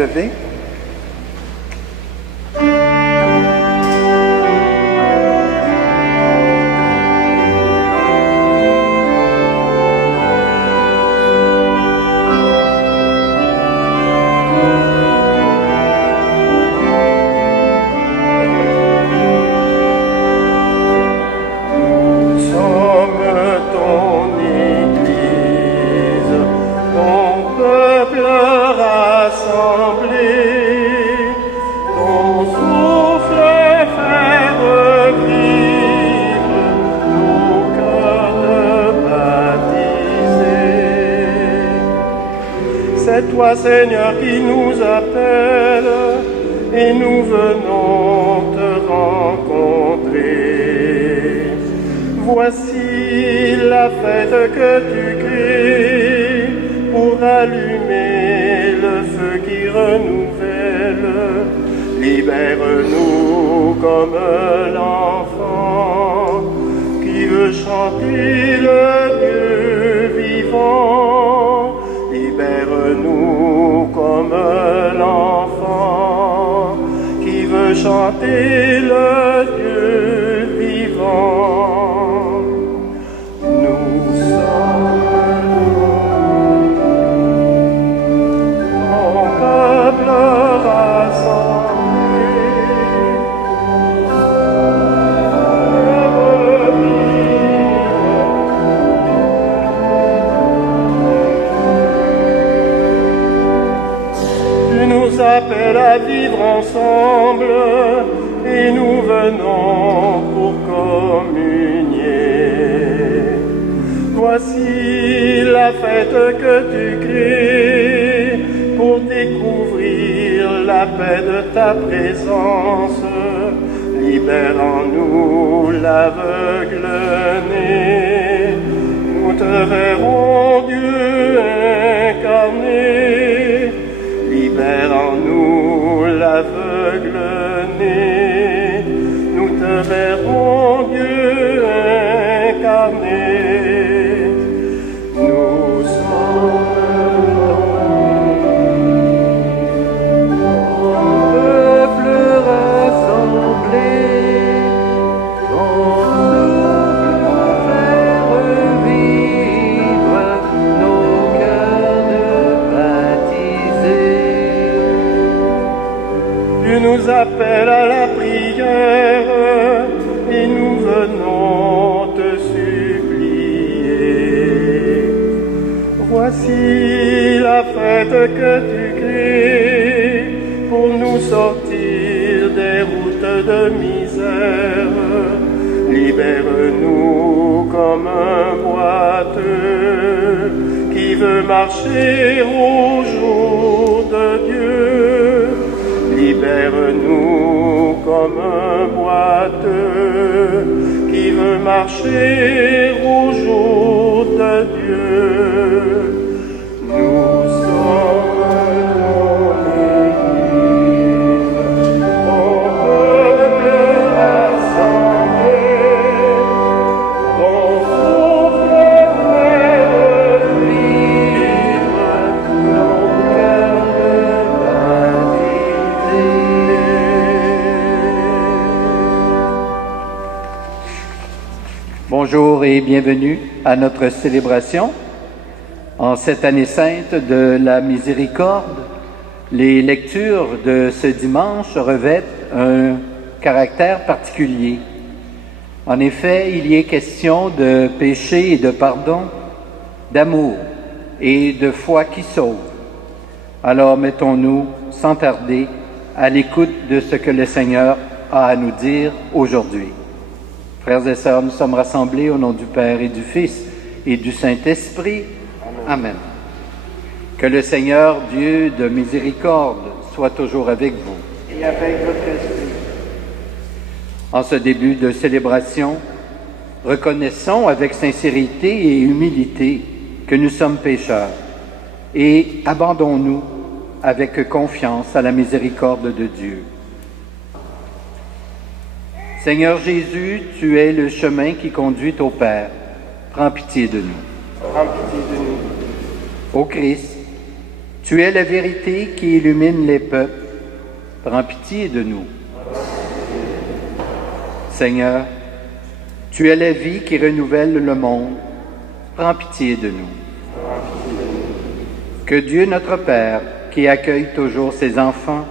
lever. Toi, Seigneur, qui nous appelle, et nous venons te rencontrer. Voici la fête que tu crées pour allumer le feu qui renouvelle. Libère-nous comme l'enfant qui veut chanter le Dieu vivant. Libère-nous comme l'enfant qui veut chanter le Dieu vivant. Nous sommes ton peuple rassemblé. Appelle à vivre ensemble et nous venons pour communier. Voici la fête que tu crées pour découvrir la paix de ta présence. Libère en nous l'aveugle né, nous te verrons Dieu incarné. Libère en nous l'aveugle né, nous te verrons Dieu incarné. Nous sommes ton peuple rassemblé, ton souffle faire revivre nos cœurs de baptisés. Tu nous appelles à la prière et nous venons te supplier. Voici la fête que tu crées pour nous sortir des routes de misère. Libère-nous comme un boiteux qui veut marcher au jour de Dieu. Libère-nous comme un boiteux qui veut marcher au jour de Dieu. Nous sommes ton Église, ton peuple rassemblé, ton souffle fait revivre nos cœurs de Bonjour et bienvenue à notre célébration. En cette année sainte de la miséricorde, les lectures de ce dimanche revêtent un caractère particulier. En effet, il y est question de péché et de pardon, d'amour et de foi qui sauve. Alors mettons-nous sans tarder à l'écoute de ce que le Seigneur a à nous dire aujourd'hui. Frères et sœurs, nous sommes rassemblés au nom du Père et du Fils et du Saint-Esprit. Amen. Que le Seigneur, Dieu de miséricorde, soit toujours avec vous. Et avec votre esprit. En ce début de célébration, reconnaissons avec sincérité et humilité que nous sommes pécheurs et abandonnons-nous avec confiance à la miséricorde de Dieu. Seigneur Jésus, tu es le chemin qui conduit au Père. Prends pitié de nous. Prends pitié de nous. Ô Christ, Tu es la vérité qui illumine les peuples. Prends pitié de nous. Seigneur, tu es la vie qui renouvelle le monde. Prends pitié de nous. Que Dieu notre Père, qui accueille toujours ses enfants,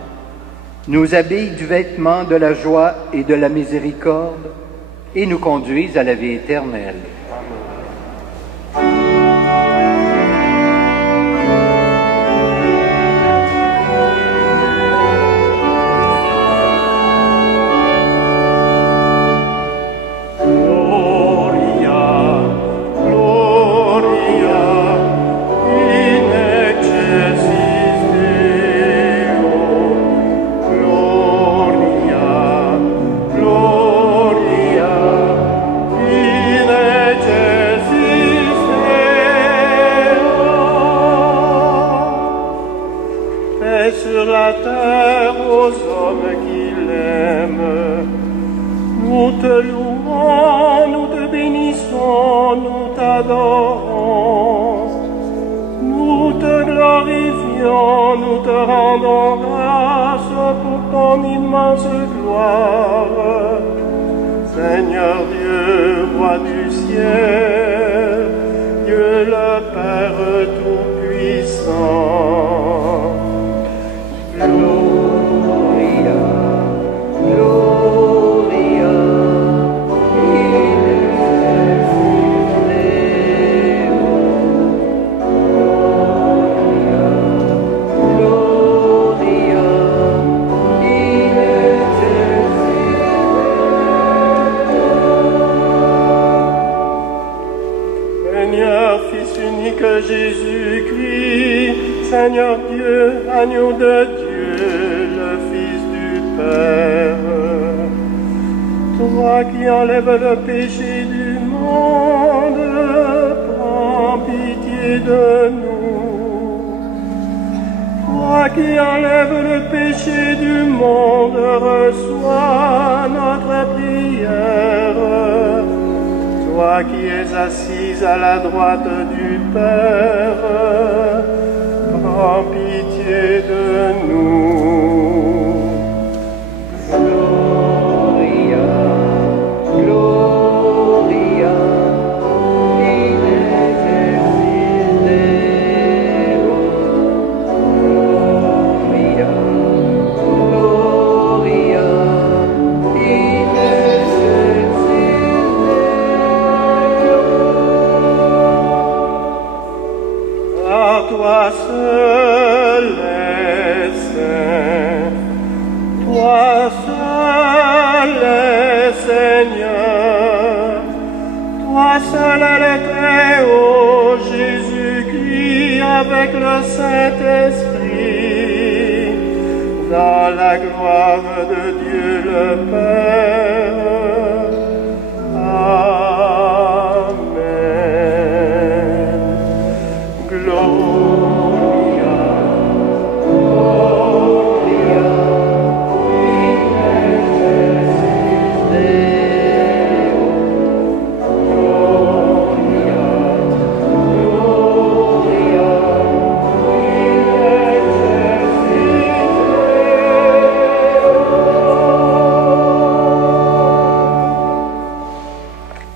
nous habille du vêtement de la joie et de la miséricorde et nous conduise à la vie éternelle.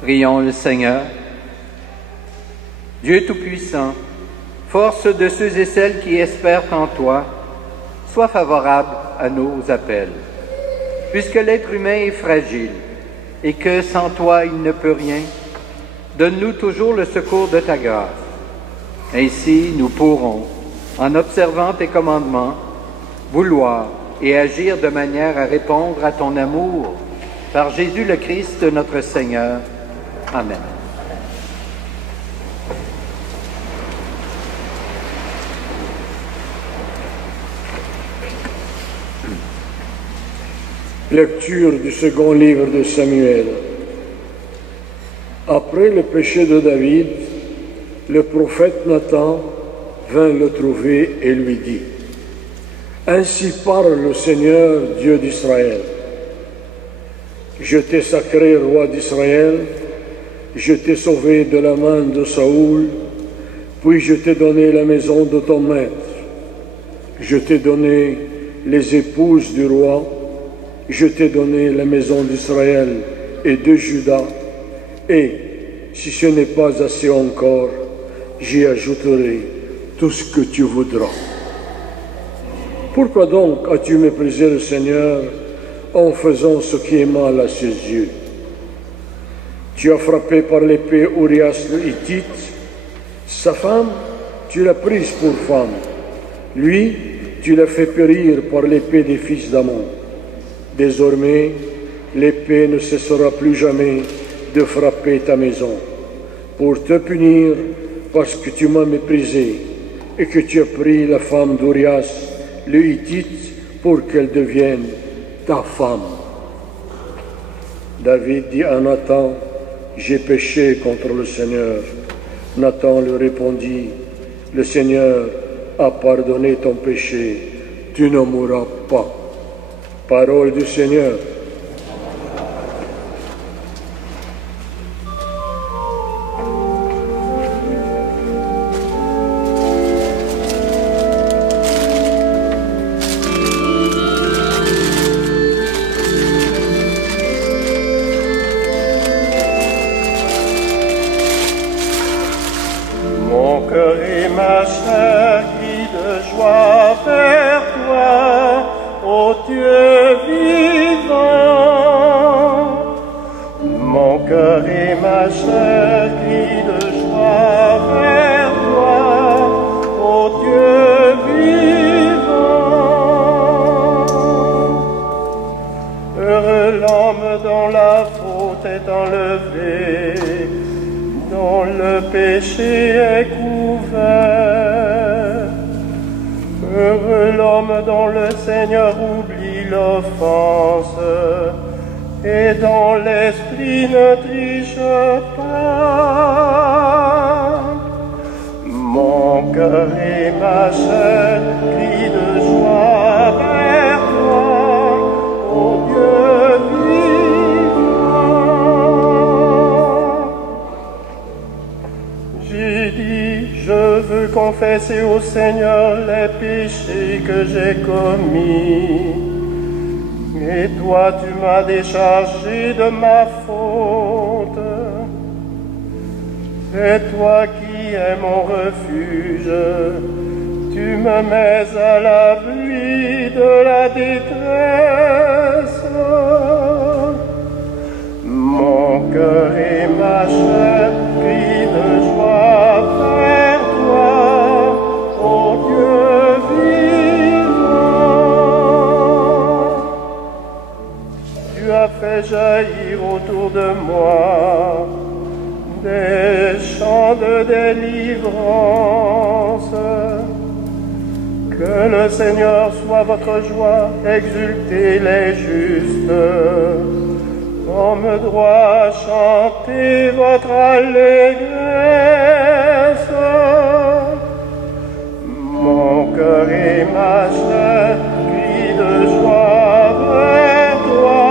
Prions le Seigneur. Dieu Tout-Puissant, force de ceux et celles qui espèrent en toi, sois favorable à nos appels. Puisque l'être humain est fragile et que sans toi il ne peut rien, donne-nous toujours le secours de ta grâce. Ainsi nous pourrons, en observant tes commandements, vouloir et agir de manière à répondre à ton amour par Jésus le Christ notre Seigneur. Amen. Lecture du second livre de Samuel. Après le péché de David, le prophète Nathan vint le trouver et lui dit: Ainsi parle le Seigneur, Dieu d'Israël. Je t'ai sacré roi d'Israël, je t'ai sauvé de la main de Saoul, puis je t'ai donné la maison de ton maître. Je t'ai donné les épouses du roi, je t'ai donné la maison d'Israël et de Juda, et si ce n'est pas assez encore, j'y ajouterai tout ce que tu voudras. Pourquoi donc as-tu méprisé le Seigneur en faisant ce qui est mal à ses yeux? Tu as frappé par l'épée Urias le Hittite, sa femme, tu l'as prise pour femme. Lui, tu l'as fait périr par l'épée des fils d'Ammon. Désormais, l'épée ne cessera plus jamais de frapper ta maison, pour te punir parce que tu m'as méprisé et que tu as pris la femme d'Urias le Hittite pour qu'elle devienne ta femme. David dit à Nathan, j'ai péché contre le Seigneur. Nathan lui répondit, le Seigneur a pardonné ton péché, tu ne mourras pas. Parole du Seigneur. Confesser au Seigneur les péchés que j'ai commis. Et toi, tu m'as déchargé de ma faute. C'est toi qui es mon refuge. Tu me mets à l'abri de la détresse. Mon cœur et ma chair crient de joie vers toi. Fait jaillir autour de moi des chants de délivrance. Que le Seigneur soit votre joie, exultez les justes. Comme doit chanter votre allégresse. Mon cœur et ma chair crient de joie vers toi.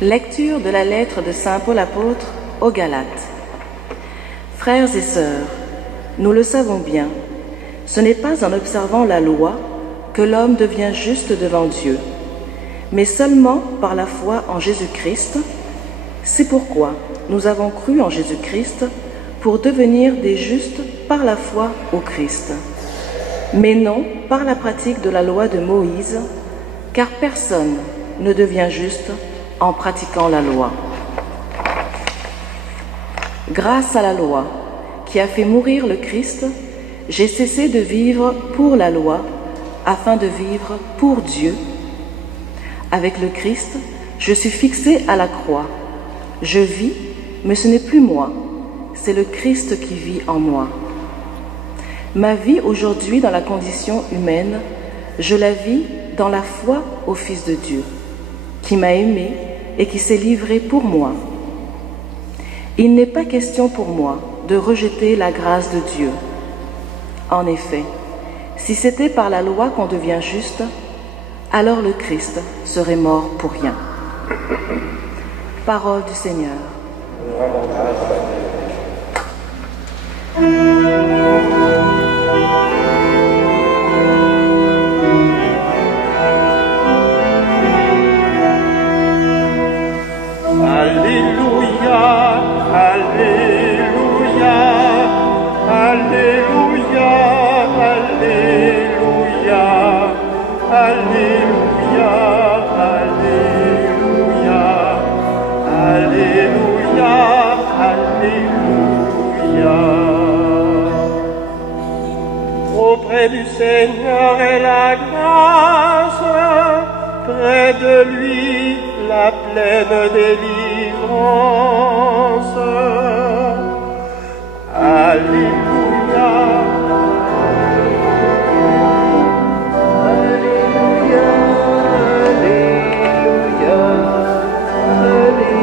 Lecture de la lettre de Saint Paul apôtre aux Galates. Frères et sœurs, nous le savons bien, ce n'est pas en observant la loi que l'homme devient juste devant Dieu, mais seulement par la foi en Jésus-Christ. C'est pourquoi nous avons cru en Jésus-Christ pour devenir des justes par la foi au Christ, mais non par la pratique de la loi de Moïse, car personne ne devient juste en pratiquant la loi. Grâce à la loi qui a fait mourir le Christ, j'ai cessé de vivre pour la loi afin de vivre pour Dieu. Avec le Christ, je suis fixé à la croix. Je vis, mais ce n'est plus moi, c'est le Christ qui vit en moi. Ma vie aujourd'hui dans la condition humaine, je la vis dans la foi au Fils de Dieu, qui m'a aimé et qui s'est livré pour moi. Il n'est pas question pour moi de rejeter la grâce de Dieu. En effet, si c'était par la loi qu'on devient juste, alors le Christ serait mort pour rien. Parole du Seigneur. Alléluia, Alléluia, Alléluia, Alléluia, Alléluia, Alléluia, Alléluia, Alléluia. Auprès du Seigneur est la grâce, près de lui la pleine délivrance. Alléluia. Alléluia, Alléluia,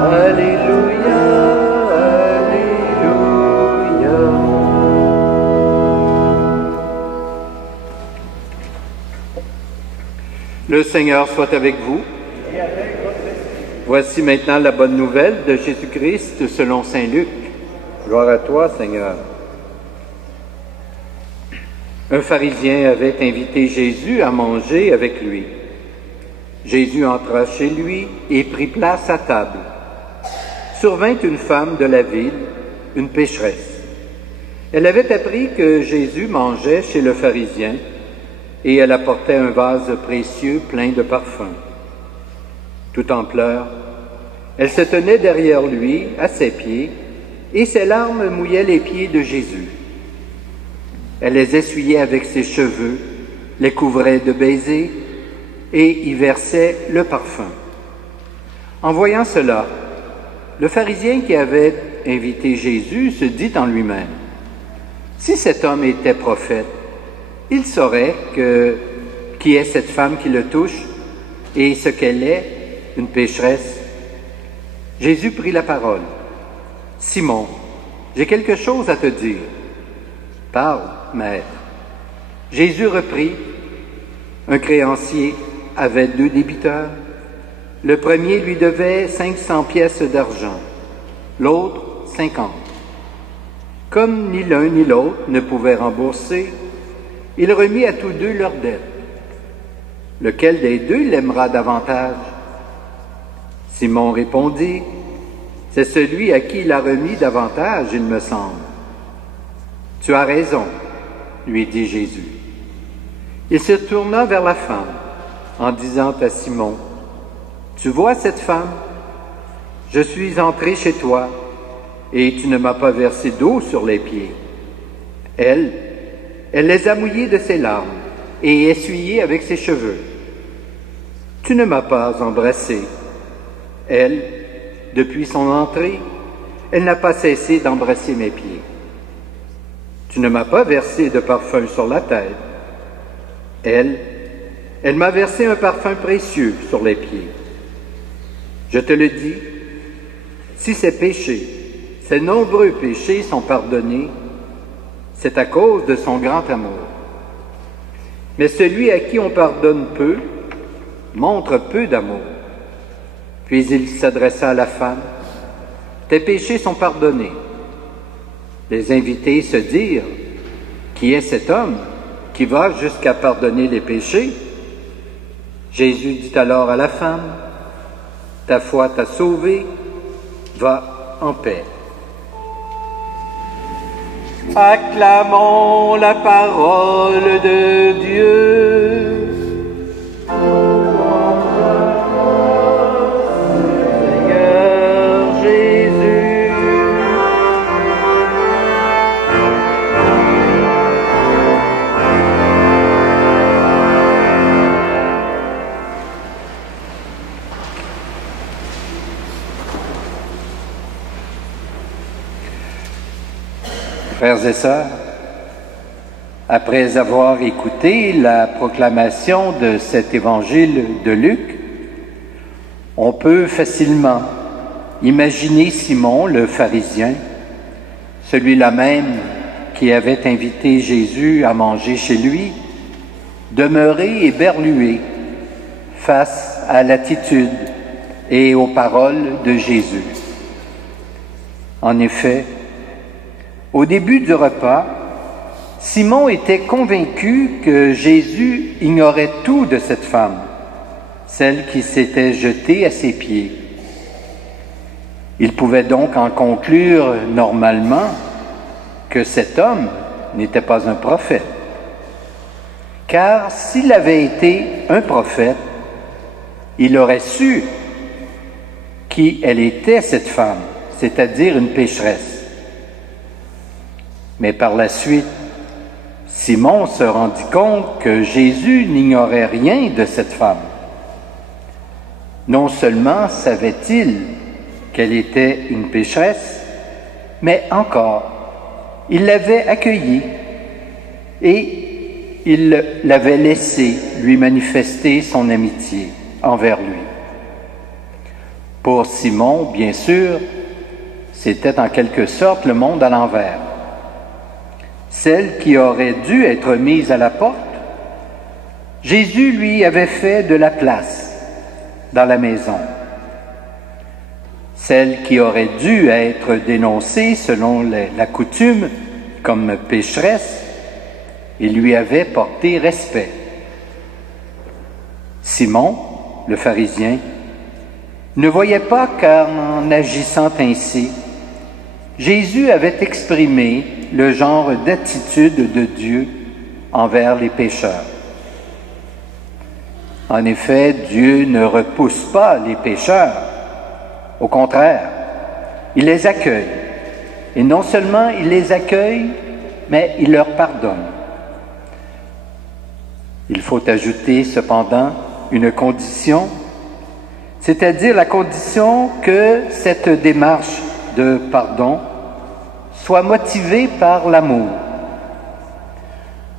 Alléluia, Alléluia, Alléluia. Le Seigneur soit avec vous. Voici maintenant la bonne nouvelle de Jésus-Christ selon saint Luc. Gloire à toi, Seigneur. Un pharisien avait invité Jésus à manger avec lui. Jésus entra chez lui et prit place à table. Survint une femme de la ville, une pécheresse. Elle avait appris que Jésus mangeait chez le pharisien et elle apportait un vase précieux plein de parfums. Tout en pleurs, elle se tenait derrière lui, à ses pieds, et ses larmes mouillaient les pieds de Jésus. Elle les essuyait avec ses cheveux, les couvrait de baisers et y versait le parfum. En voyant cela, le pharisien qui avait invité Jésus se dit en lui-même, « Si cet homme était prophète, il saurait qui est cette femme qui le touche et ce qu'elle est, une pécheresse. » Jésus prit la parole. « Simon, j'ai quelque chose à te dire. » « Parle, maître. » Jésus reprit. Un créancier avait 2 débiteurs. Le premier lui devait 500 pièces d'argent, l'autre 50. Comme ni l'un ni l'autre ne pouvaient rembourser, il remit à tous deux leurs dettes. Lequel des deux l'aimera davantage? Simon répondit, « C'est celui à qui il a remis davantage, il me semble. » « Tu as raison, lui dit Jésus. Il se tourna vers la femme en disant à Simon, « Tu vois cette femme? Je suis entré chez toi et tu ne m'as pas versé d'eau sur les pieds. Elle les a mouillés de ses larmes et essuyés avec ses cheveux. Tu ne m'as pas embrassé. Elle, depuis son entrée, elle n'a pas cessé d'embrasser mes pieds. Tu ne m'as pas versé de parfum sur la tête. Elle m'a versé un parfum précieux sur les pieds. Je te le dis, si ces péchés, ces nombreux péchés sont pardonnés, c'est à cause de son grand amour. Mais celui à qui on pardonne peu, montre peu d'amour. » Puis il s'adressa à la femme, « Tes péchés sont pardonnés. » Les invités se dirent, « Qui est cet homme qui va jusqu'à pardonner les péchés? » Jésus dit alors à la femme, « Ta foi t'a sauvée, va en paix. » Acclamons la parole de Dieu. Seigneur Jésus. Frères et sœurs, après avoir écouté la proclamation de cet évangile de Luc, On peut facilement imaginer Simon, le pharisien, celui-là même qui avait invité Jésus à manger chez lui, demeurer éberlué face à l'attitude et aux paroles de Jésus. En effet, au début du repas, Simon était convaincu que Jésus ignorait tout de cette femme, celle qui s'était jetée à ses pieds. Il pouvait donc en conclure normalement que cet homme n'était pas un prophète. Car s'il avait été un prophète, il aurait su qui elle était, cette femme, c'est-à-dire une pécheresse. Mais par la suite, Simon se rendit compte que Jésus n'ignorait rien de cette femme. Non seulement savait-il qu'elle était une pécheresse, mais encore, il l'avait accueillie et il l'avait laissé lui manifester son amitié envers lui. Pour Simon, bien sûr, c'était en quelque sorte le monde à l'envers. Celle qui aurait dû être mise à la porte, Jésus lui avait fait de la place dans la maison. Celle qui aurait dû être dénoncée selon la coutume comme pécheresse, il lui avait porté respect. Simon, le pharisien, ne voyait pas qu'en agissant ainsi, Jésus avait exprimé le genre d'attitude de Dieu envers les pécheurs. En effet, Dieu ne repousse pas les pécheurs. Au contraire, il les accueille. Et non seulement il les accueille, mais il leur pardonne. Il faut ajouter cependant une condition, c'est-à-dire la condition que cette démarche de pardon soit motivée par l'amour.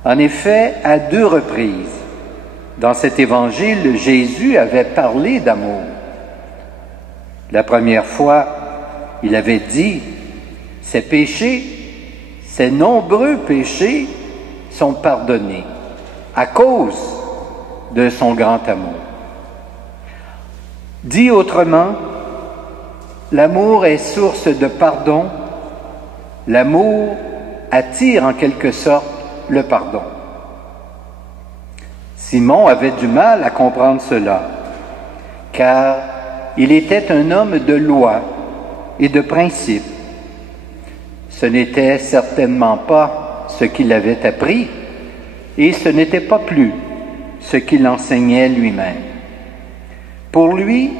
En effet, à 2 reprises, dans cet évangile, Jésus avait parlé d'amour. La première fois, il avait dit, ces péchés, ces nombreux péchés sont pardonnés à cause de son grand amour. Dit autrement, l'amour est source de pardon, l'amour attire en quelque sorte le pardon. Simon avait du mal à comprendre cela, car il était un homme de loi et de principe. Ce n'était certainement pas ce qu'il avait appris, et ce n'était pas plus ce qu'il enseignait lui-même. Pour lui,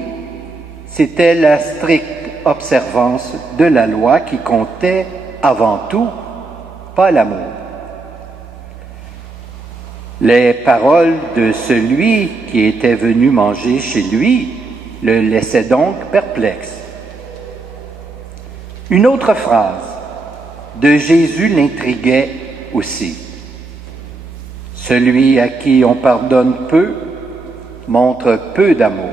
c'était la stricte observance de la loi qui comptait avant tout, pas l'amour. Les paroles de celui qui était venu manger chez lui le laissaient donc perplexe. Une autre phrase de Jésus l'intriguait aussi. Celui à qui on pardonne peu montre peu d'amour.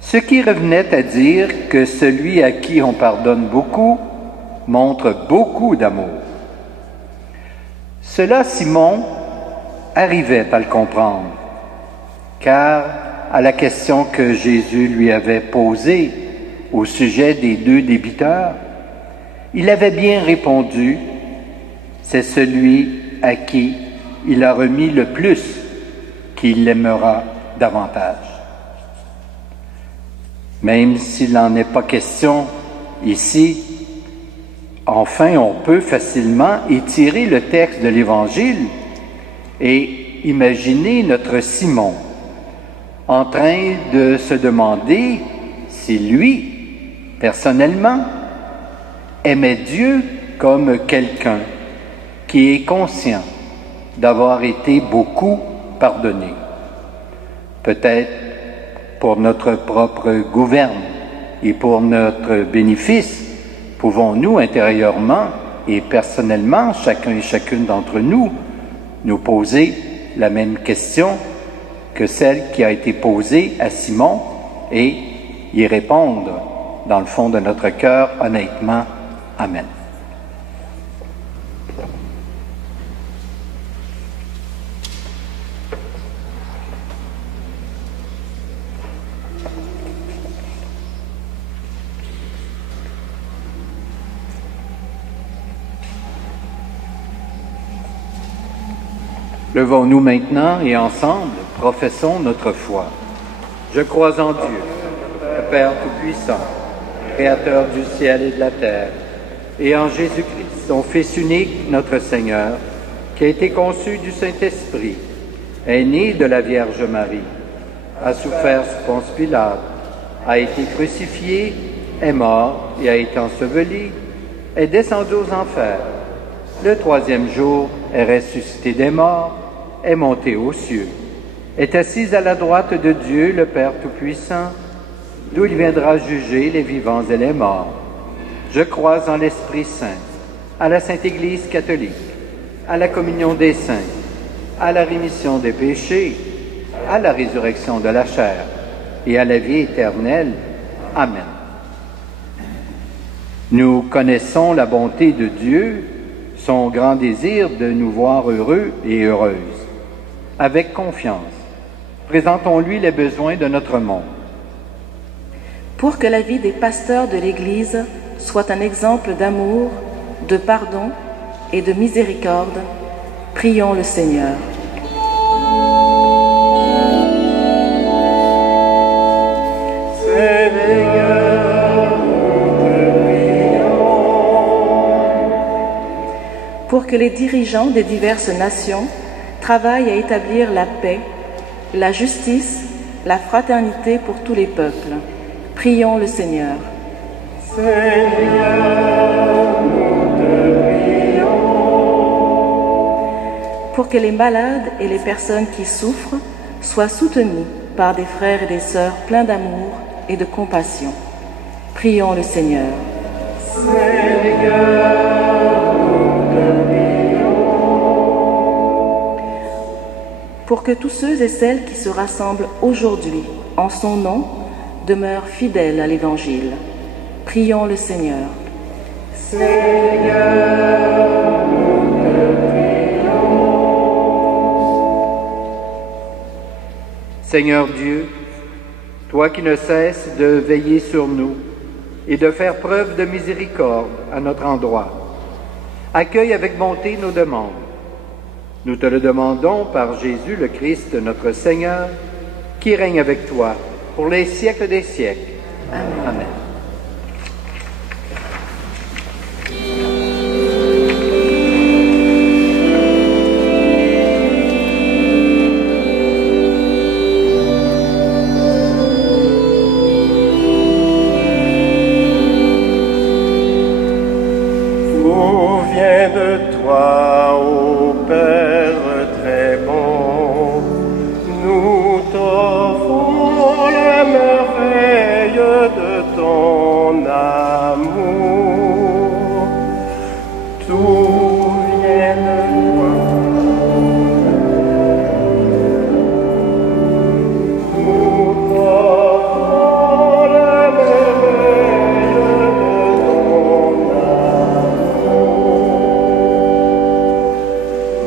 Ce qui revenait à dire que celui à qui on pardonne beaucoup montre beaucoup d'amour. Cela, Simon arrivait à le comprendre, car à la question que Jésus lui avait posée au sujet des 2 débiteurs, il avait bien répondu, c'est celui à qui il a remis le plus qui l'aimera davantage. Même s'il n'en est pas question ici, enfin on peut facilement étirer le texte de l'Évangile et imaginer notre Simon en train de se demander si lui, personnellement, aimait Dieu comme quelqu'un qui est conscient d'avoir été beaucoup pardonné. Peut-être pour notre propre gouverne et pour notre bénéfice, pouvons-nous intérieurement et personnellement, chacun et chacune d'entre nous, nous poser la même question que celle qui a été posée à Simon et y répondre dans le fond de notre cœur honnêtement. Amen. Levons-nous maintenant et ensemble professons notre foi. Je crois en Dieu, le Père Tout-Puissant, Créateur du ciel et de la terre, et en Jésus-Christ, son Fils unique, notre Seigneur, qui a été conçu du Saint-Esprit, est né de la Vierge Marie, a souffert sous Ponce Pilate, a été crucifié, est mort et a été enseveli, est descendu aux enfers. Le troisième jour est ressuscité des morts, est monté aux cieux, est assis à la droite de Dieu, le Père Tout-Puissant, d'où il viendra juger les vivants et les morts. Je crois en l'Esprit Saint, à la Sainte Église catholique, à la communion des saints, à la rémission des péchés, à la résurrection de la chair et à la vie éternelle. Amen. Nous connaissons la bonté de Dieu, son grand désir de nous voir heureux et heureuses. Avec confiance, présentons-lui les besoins de notre monde. Pour que la vie des pasteurs de l'Église soit un exemple d'amour, de pardon et de miséricorde, prions le Seigneur. Seigneur, nous te prions. Pour que les dirigeants des diverses nations travaillent à établir la paix, la justice, la fraternité pour tous les peuples, prions le Seigneur. Seigneur, nous te prions. Pour que les malades et les personnes qui souffrent soient soutenus par des frères et des sœurs pleins d'amour et de compassion, prions le Seigneur. Seigneur, nous te prions. Pour que tous ceux et celles qui se rassemblent aujourd'hui en son nom demeurent fidèles à l'Évangile, prions le Seigneur. Seigneur, nous te prions. Seigneur Dieu, toi qui ne cesses de veiller sur nous et de faire preuve de miséricorde à notre endroit, accueille avec bonté nos demandes. Nous te le demandons par Jésus le Christ, notre Seigneur, qui règne avec toi pour les siècles des siècles. Amen. Amen. Où vient de toi, ô Père très bon, nous t'offrons la merveille de ton amour. Tout vient de toi. Nous t'offrons la merveille de ton amour.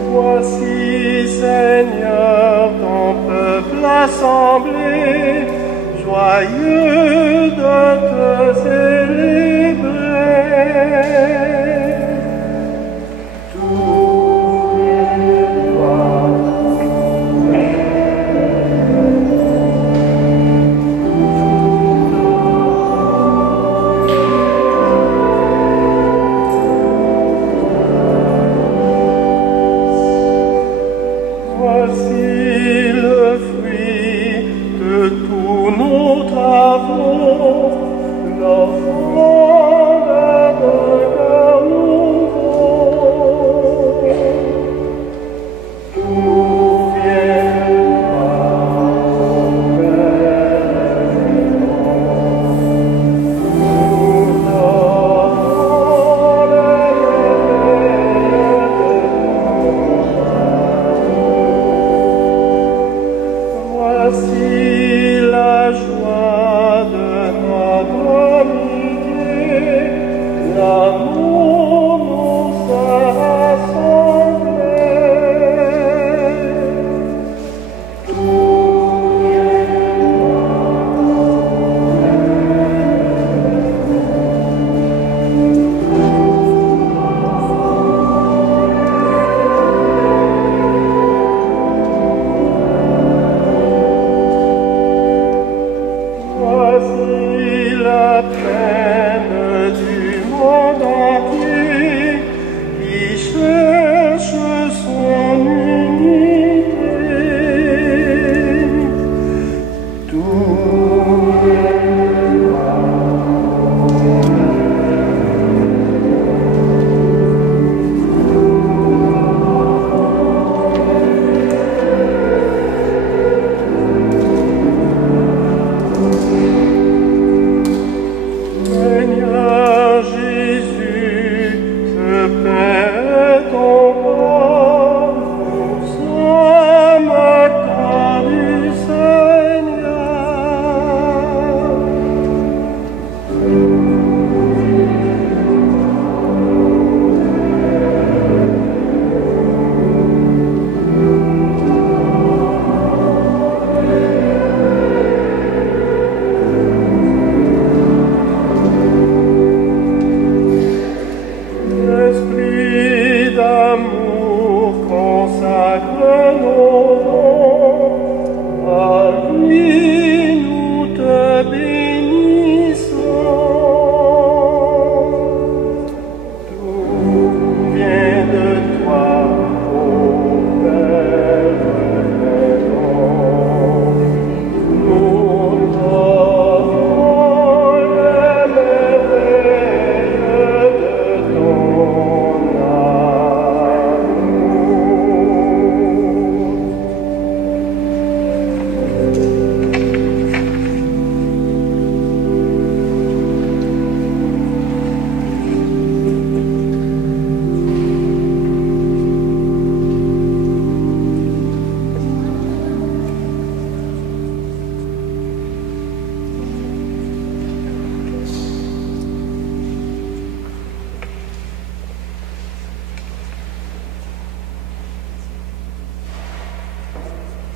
Voici, Seigneur, ton peuple assemblé, joyeux de te célébrer. Tout vient de toi. Voici le fruit de tous nos travaux, l'offrande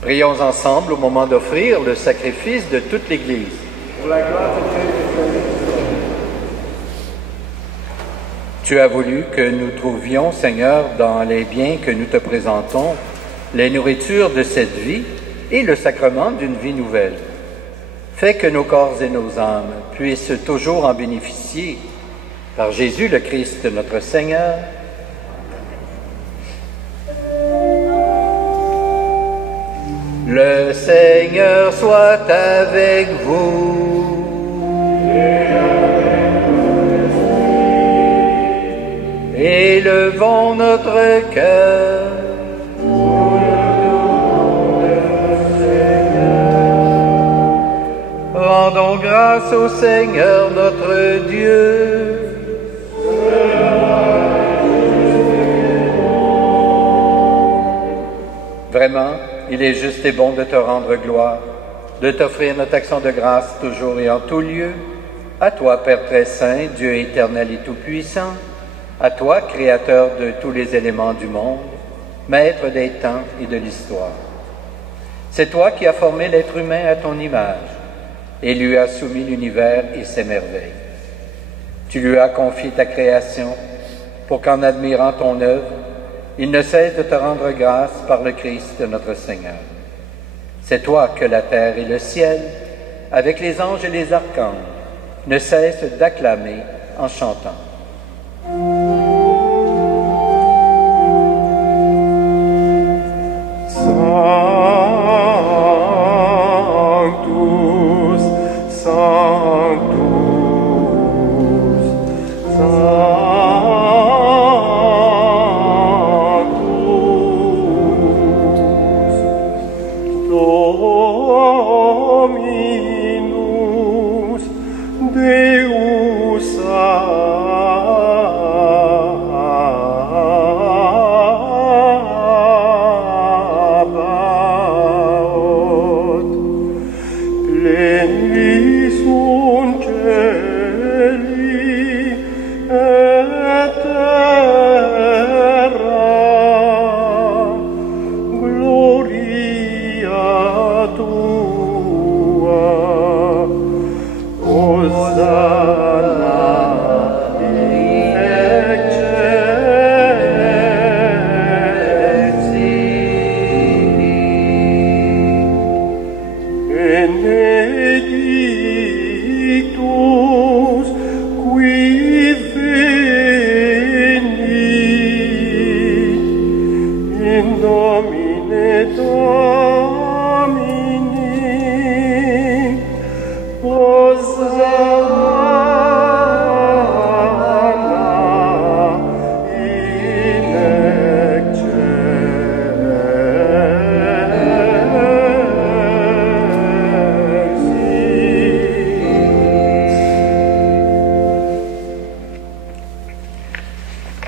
Prions ensemble au moment d'offrir le sacrifice de toute l'Église. Pour la grâce de Dieu, Tu as voulu que nous trouvions, Seigneur, dans les biens que nous te présentons, les nourritures de cette vie et le sacrement d'une vie nouvelle. Fais que nos corps et nos âmes puissent toujours en bénéficier. Par Jésus le Christ, notre Seigneur. Le Seigneur soit avec vous. Élevons notre cœur. Rendons grâce au Seigneur notre Dieu. Vraiment, il est juste et bon de te rendre gloire, de t'offrir notre action de grâce toujours et en tout lieu. À toi, Père très saint, Dieu éternel et tout-puissant, à toi, Créateur de tous les éléments du monde, Maître des temps et de l'histoire. C'est toi qui as formé l'être humain à ton image et lui as soumis l'univers et ses merveilles. Tu lui as confié ta création pour qu'en admirant ton œuvre, il ne cesse de te rendre grâce par le Christ notre Seigneur. C'est toi que la terre et le ciel, avec les anges et les archanges, ne cessent d'acclamer en chantant.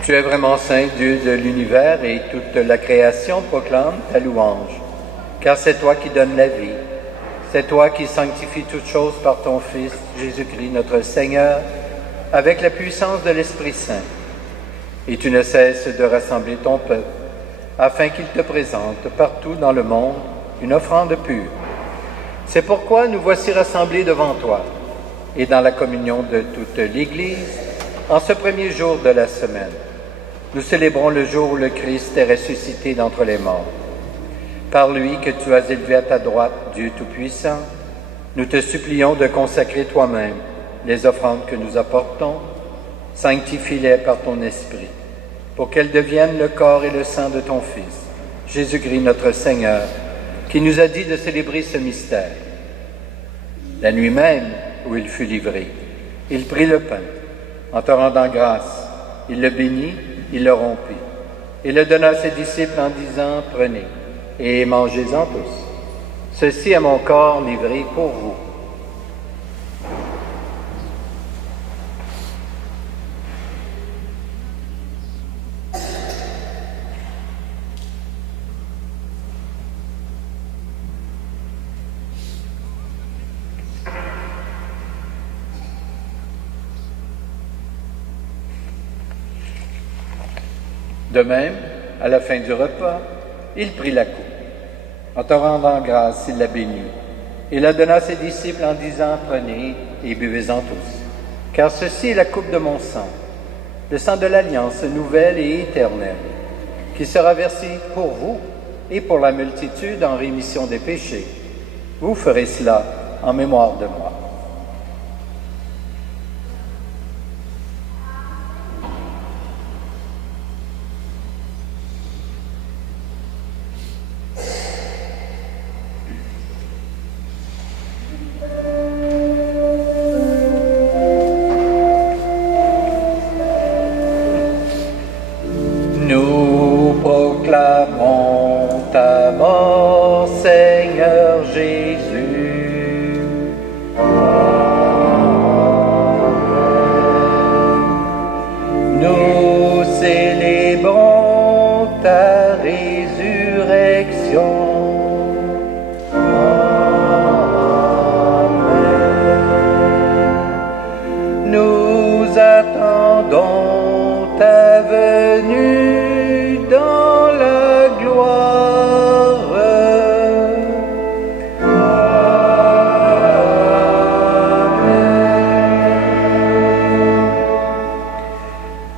Tu es vraiment saint, Dieu de l'univers, et toute la création proclame ta louange. Car c'est toi qui donnes la vie, c'est toi qui sanctifies toutes choses par ton Fils, Jésus-Christ, notre Seigneur, avec la puissance de l'Esprit Saint. Et tu ne cesses de rassembler ton peuple, afin qu'il te présente partout dans le monde une offrande pure. C'est pourquoi nous voici rassemblés devant toi, et dans la communion de toute l'Église, en ce premier jour de la semaine. Nous célébrons le jour où le Christ est ressuscité d'entre les morts. Par lui que tu as élevé à ta droite, Dieu Tout-Puissant, nous te supplions de consacrer toi-même les offrandes que nous apportons, sanctifie-les par ton Esprit, pour qu'elles deviennent le corps et le sang de ton Fils, Jésus-Christ notre Seigneur, qui nous a dit de célébrer ce mystère. La nuit même où il fut livré, il prit le pain, en te rendant grâce, il le bénit, il le rompit, et le donna à ses disciples en disant, « Prenez, et mangez-en tous. Ceci est mon corps livré pour vous. » De même, à la fin du repas, il prit la coupe. En te rendant grâce, il la bénit. Il la donna à ses disciples en disant, prenez et buvez-en tous. Car ceci est la coupe de mon sang, le sang de l'alliance nouvelle et éternelle, qui sera versé pour vous et pour la multitude en rémission des péchés. Vous ferez cela en mémoire de moi. Nous proclamons ta mort, Seigneur Jésus. Nous célébrons ta résurrection. Nous attendons ta venue dans la gloire.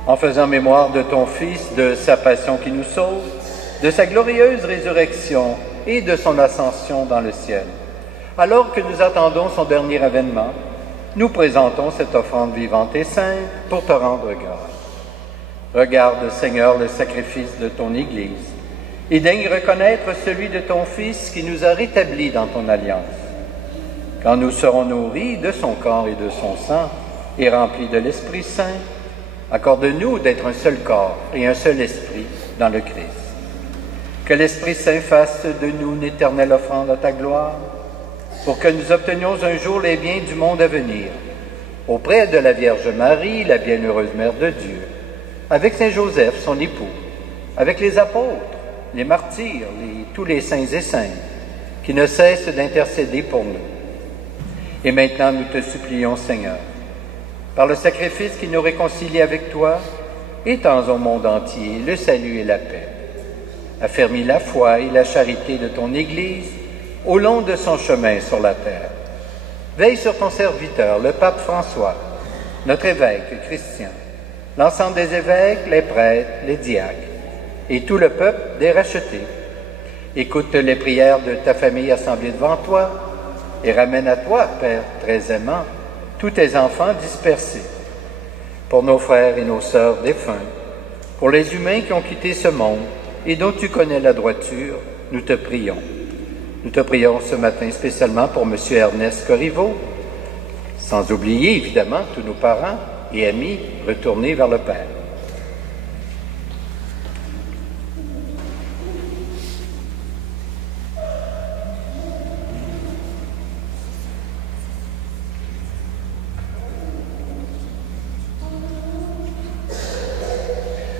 En faisant mémoire de ton Fils, de sa passion qui nous sauve, de sa glorieuse résurrection et de son ascension dans le ciel, alors que nous attendons son dernier avènement, nous présentons cette offrande vivante et sainte pour te rendre grâce. Regarde, Seigneur, le sacrifice de ton Église et daigne reconnaître celui de ton Fils qui nous a rétablis dans ton alliance. Quand nous serons nourris de son corps et de son sang et remplis de l'Esprit Saint, accorde-nous d'être un seul corps et un seul esprit dans le Christ. Que l'Esprit Saint fasse de nous une éternelle offrande à ta gloire, pour que nous obtenions un jour les biens du monde à venir, auprès de la Vierge Marie, la bienheureuse Mère de Dieu, avec Saint Joseph, son époux, avec les apôtres, les martyrs, tous les saints et saintes, qui ne cessent d'intercéder pour nous. Et maintenant, nous te supplions, Seigneur, par le sacrifice qui nous réconcilie avec toi, étends au monde entier le salut et la paix. Affermis la foi et la charité de ton Église au long de son chemin sur la terre. Veille sur ton serviteur, le pape François, notre évêque Christian, l'ensemble des évêques, les prêtres, les diacres, et tout le peuple des rachetés. Écoute les prières de ta famille assemblée devant toi, et ramène à toi, Père très aimant, tous tes enfants dispersés. Pour nos frères et nos sœurs défunts, pour les humains qui ont quitté ce monde et dont tu connais la droiture, nous te prions. Nous te prions ce matin spécialement pour M. Ernest Corriveau, sans oublier évidemment tous nos parents et amis retournés vers le Père.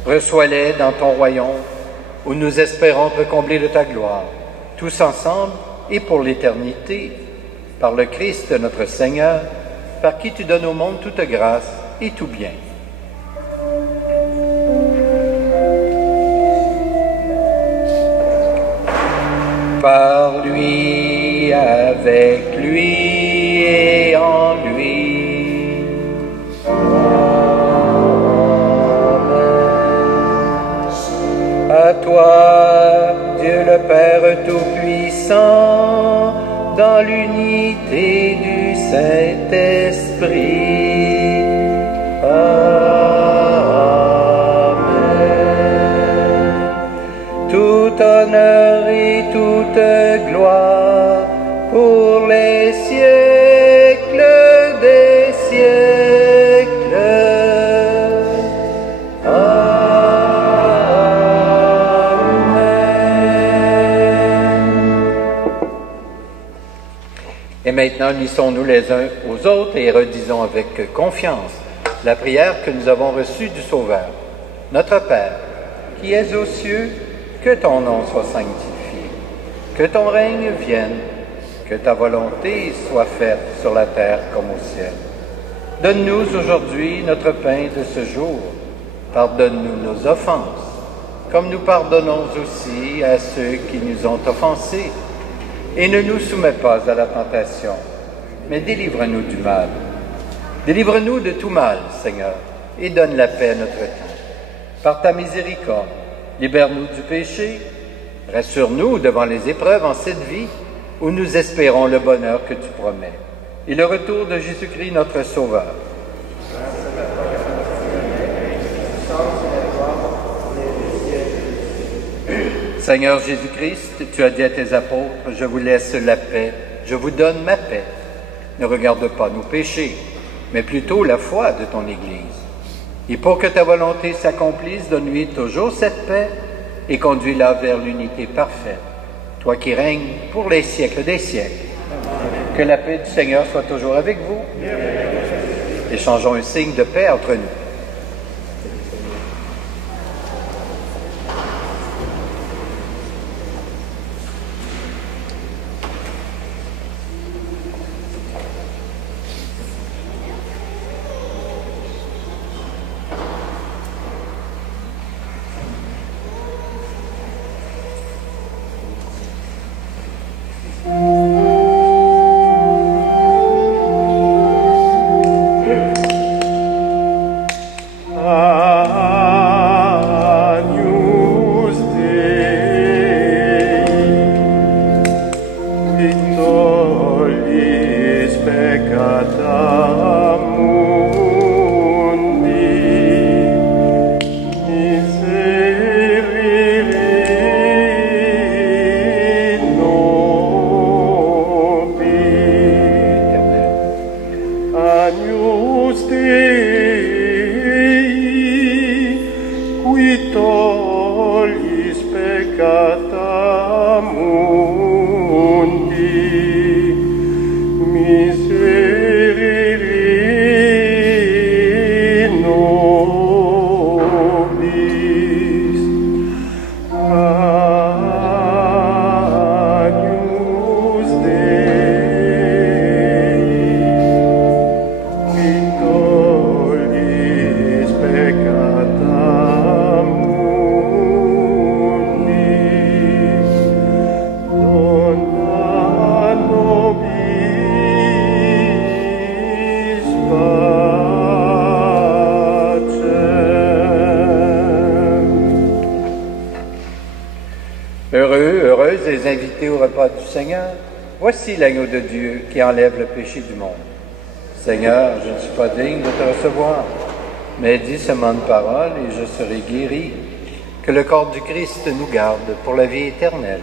Reçois-les dans ton royaume, où nous espérons te combler de ta gloire, tous ensemble et pour l'éternité, par le Christ notre Seigneur, par qui tu donnes au monde toute grâce et tout bien. Par lui, avec lui et en lui. À toi, Dieu le Père Tout-Puissant, dans l'unité du Saint-Esprit. Amen. Tout honneur et toute gloire pour les siècles des siècles. Et maintenant, unissons-nous les uns aux autres et redisons avec confiance la prière que nous avons reçue du Sauveur. Notre Père, qui es aux cieux, que ton nom soit sanctifié, que ton règne vienne, que ta volonté soit faite sur la terre comme au ciel. Donne-nous aujourd'hui notre pain de ce jour. Pardonne-nous nos offenses, comme nous pardonnons aussi à ceux qui nous ont offensés. et ne nous soumets pas à la tentation, mais délivre-nous du mal. Délivre-nous de tout mal, Seigneur, et donne la paix à notre temps. Par ta miséricorde, libère-nous du péché, rassure-nous devant les épreuves en cette vie où nous espérons le bonheur que tu promets et le retour de Jésus-Christ notre Sauveur. Seigneur Jésus-Christ, tu as dit à tes apôtres, je vous laisse la paix, je vous donne ma paix. Ne regarde pas nos péchés, mais plutôt la foi de ton Église. Et pour que ta volonté s'accomplisse, donne-lui toujours cette paix et conduis-la vers l'unité parfaite, toi qui règnes pour les siècles des siècles. Que la paix du Seigneur soit toujours avec vous. Échangeons un signe de paix entre nous. Invités au repas du Seigneur, voici l'agneau de Dieu qui enlève le péché du monde. Seigneur, je ne suis pas digne de te recevoir, mais dis seulement une parole et je serai guéri. Que le corps du Christ nous garde pour la vie éternelle.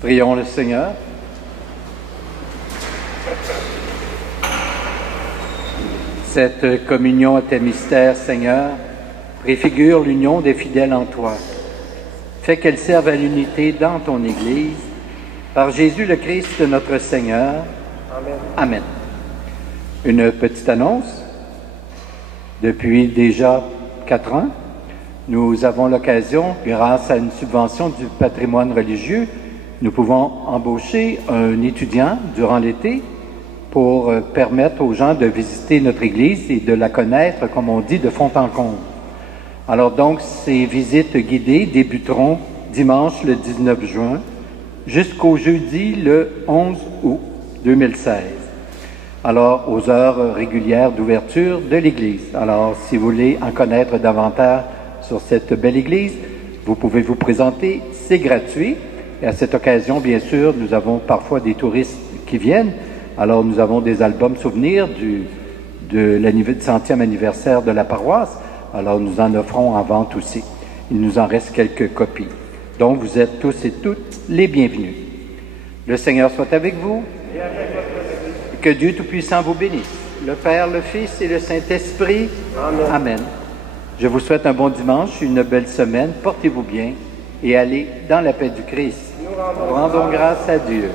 Prions le Seigneur. Cette communion à tes mystères, Seigneur, préfigure l'union des fidèles en toi. Fais qu'elle serve à l'unité dans ton Église. Par Jésus le Christ, notre Seigneur. Amen. Amen. Une petite annonce. Depuis déjà 4 ans, nous avons l'occasion, grâce à une subvention du patrimoine religieux, nous pouvons embaucher un étudiant durant l'été pour permettre aux gens de visiter notre Église et de la connaître, comme on dit, de fond en comble. Alors donc, ces visites guidées débuteront dimanche le 19 juin jusqu'au jeudi le 11 août 2016. Alors, aux heures régulières d'ouverture de l'Église. Alors, si vous voulez en connaître davantage sur cette belle Église, vous pouvez vous présenter, c'est gratuit. Et à cette occasion, bien sûr, nous avons parfois des touristes qui viennent. Alors, nous avons des albums souvenirs du 100e anniversaire de la paroisse. Alors, nous en offrons en vente aussi. Il nous en reste quelques copies. Donc, vous êtes tous et toutes les bienvenus. Le Seigneur soit avec vous. Et avec votre Église. Que Dieu Tout-Puissant vous bénisse. Le Père, le Fils et le Saint-Esprit. Amen. Amen. Je vous souhaite un bon dimanche, une belle semaine. Portez-vous bien et allez dans la paix du Christ. Nous rendons grâce à Dieu.